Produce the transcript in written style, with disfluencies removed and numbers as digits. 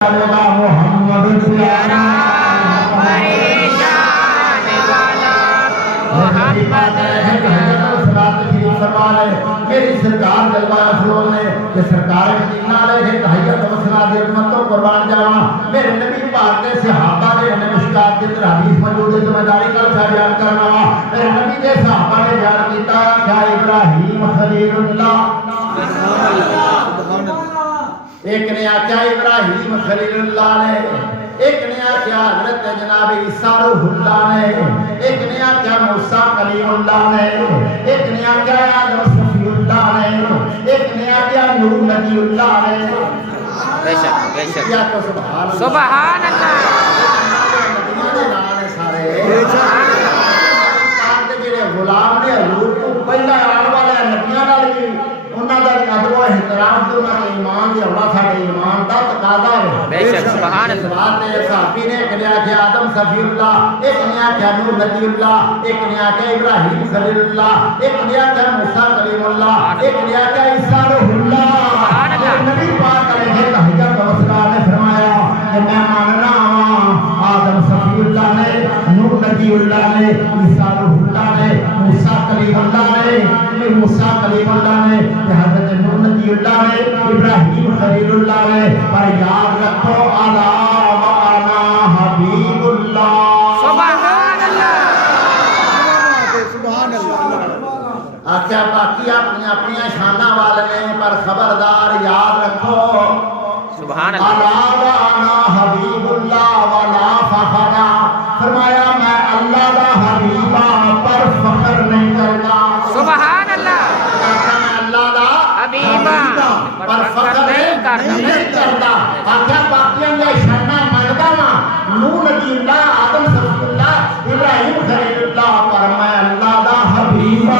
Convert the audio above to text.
محمد پیارا پریشان والا محمد میری سرکار جلوہ افروز نے کہ سرکار مدینہ علیہ تحیت و صلاۃ امتوں قربان جاواں میرے نبی پاک کے صحابہ نے انہیں مشکات کے اندر حدیث موجود ہے ذمہ داری کا بیان کرنا وا میرے نبی کے صحابہ نے بیان کیتا کیا ابراہیم خلیل اللہ ایک نے آکھیا ابراہیم خلیل اللہ نے ایک نے آکھیا حضرت جناب عیسیٰ روح اللہ نے ایک نے آکھیا موسیٰ کلیم اللہ نے ایک نے آکھیا آدم صفی اللہ نے ایک نے آکھیا نوح نبی اللہ نے بے شک یا تو سبحان اللہ سبحان اللہ نبیوں دے نام نے سارے پاک دے جڑے غلام نے حضور کو پہلا آنے والے نبیوں نال بھی انہاں دا ادب و احترام تے انہاں دے ایمان دی ہونا ساڈے ایمان دا تقاضا ہے بے شک سبحان اللہ بات نے صحابی نے کہا کہ آدم صفی اللہ ایک نے کہا نوح نبی اللہ ایک نے کہا ابراہیم خلیل اللہ ایک نے کہا موسیٰ کلیم اللہ ایک نے کہا عیسیٰ روح اللہ نبی پاک علیہ تحیت و صلاۃ نے فرمایا کہ میں ماننا ہوں آدم صفی اللہ نے نوح نبی اللہ نے عیسیٰ روح اللہ نے موسیٰ کلیم اللہ نے موسیٰ کلیم اللہ نے حضرت نوح نبی اللہ نے ابراہیم خلیل اللہ نے پر یاد رکھو الا وانا حبیب اللہ سبحان اللہ سبحان اللہ آخیا باقی اپنی اپنی شانہ والے نے پر خبردار یاد رکھو سبحان اللہ الا وانا حبیب اللہ ولا فخر فرمایا میں اللہ دا حبیب پر فخر نہیں کرتا سبحان اللہ میں اللہ دا حبیب پر فخر نہیں کرتا آخیا باقیاں دے شانہ منگدا وا نوح نبی اللہ آدم صفی اللہ ابراہیم خلیل اللہ پر میں اللہ دا حبیب